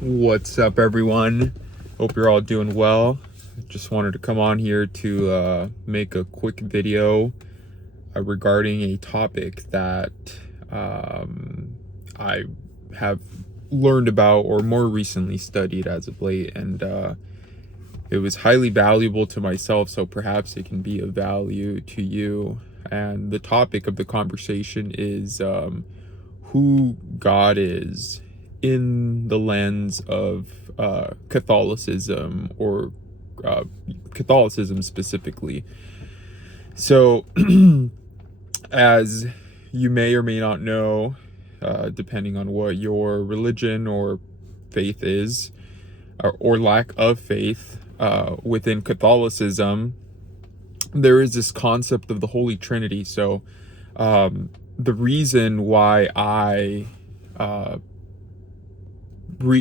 What's up, everyone? Hope you're all doing well. Just wanted to come on here to make a quick video regarding a topic that I have learned about or more recently studied as of late, and it was highly valuable to myself, so perhaps it can be of value to you. And the topic of the conversation is who God is in the lens of Catholicism, or Catholicism specifically. So, as you may or may not know, depending on what your religion or faith is, or lack of faith, within Catholicism, there is this concept of the Holy Trinity. So, the reason why I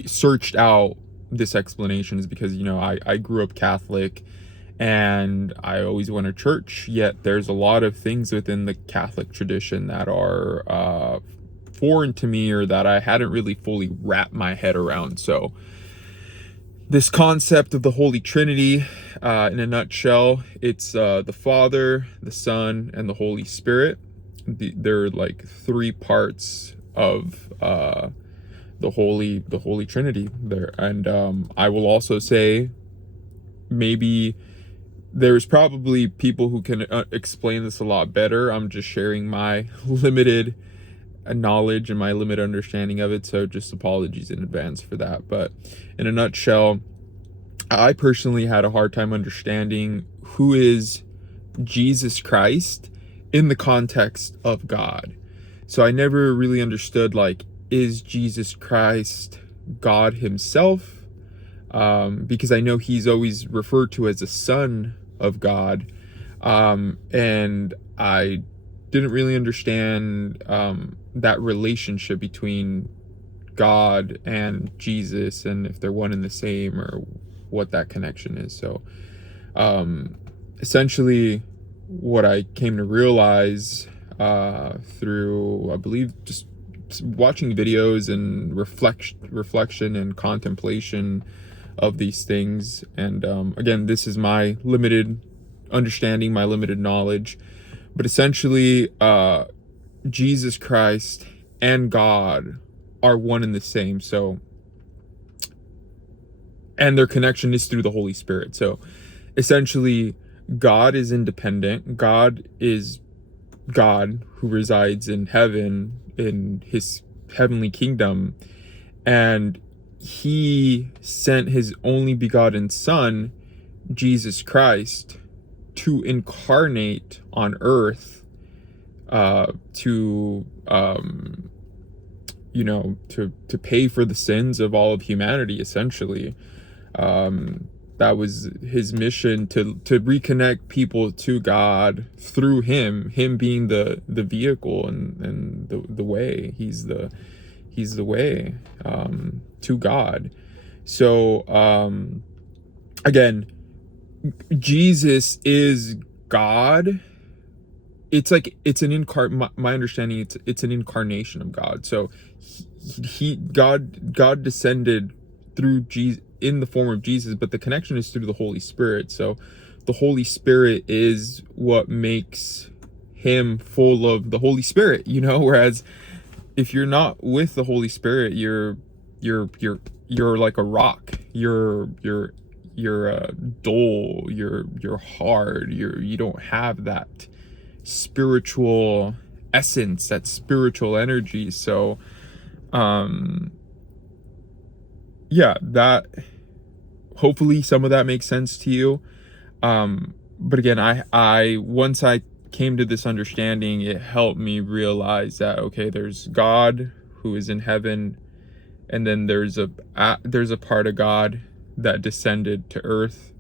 searched out this explanation is because, I grew up Catholic and I always went to church, yet there's a lot of things within the Catholic tradition that are foreign to me, or that I hadn't really fully wrapped my head around. So this concept of the Holy Trinity, in a nutshell, it's the Father, the Son, and the Holy Spirit. They're like three parts of the Holy Trinity there. And I will also say, maybe there's probably people who can explain this a lot better. I'm just sharing my limited knowledge and my limited understanding of it, so just apologies in advance for that. But in a nutshell, I personally had a hard time understanding who is Jesus Christ in the context of God. So I never really understood, like, is Jesus Christ God himself? Because I know he's always referred to as a son of God. And I didn't really understand that relationship between God and Jesus, and if they're one and the same, or what that connection is. So essentially what I came to realize through, I believe, just watching videos and reflection and contemplation of these things, and again, this is my limited understanding, my limited knowledge, but essentially Jesus Christ and God are one and the same. So, and their connection is through the Holy Spirit. So essentially, God is independent. God is God who resides in heaven, in his heavenly kingdom, and he sent his only begotten Son, Jesus Christ, to incarnate on earth, to pay for the sins of all of humanity, essentially. That was his mission, to reconnect people to God through him being the vehicle and the way. He's the way to God. So again, Jesus is God. It's like, it's an my understanding, it's an incarnation of God. So God descended through Jesus in the form of Jesus, but the connection is through the Holy Spirit. So the Holy Spirit is what makes him full of the Holy Spirit, whereas if you're not with the Holy Spirit, you're like a rock. You're dull, you're hard, you don't have that spiritual essence, that spiritual energy. So yeah, that, hopefully some of that makes sense to you. But again, I once I came to this understanding, it helped me realize that, okay, there's God who is in heaven, and then there's a part of God that descended to earth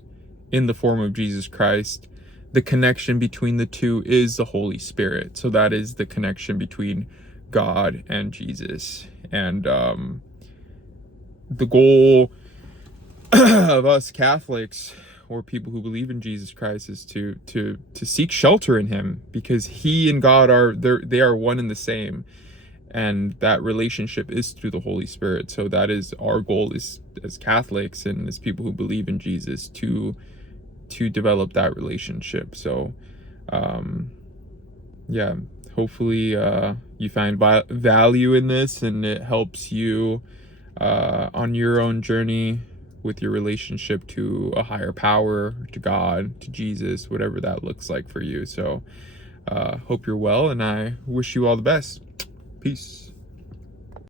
in the form of Jesus Christ. The connection between the two is the Holy Spirit. So that is the connection between God and Jesus. And the goal of us Catholics, or people who believe in Jesus Christ, is to seek shelter in him, because he and God they are one and the same. and that relationship is through the Holy Spirit. So that is our goal, is as Catholics and as people who believe in Jesus, to develop that relationship. So yeah, hopefully you find value in this, and it helps you on your own journey with your relationship to a higher power, to God, to Jesus, whatever that looks like for you. So hope you're well, and I wish you all the best. Peace.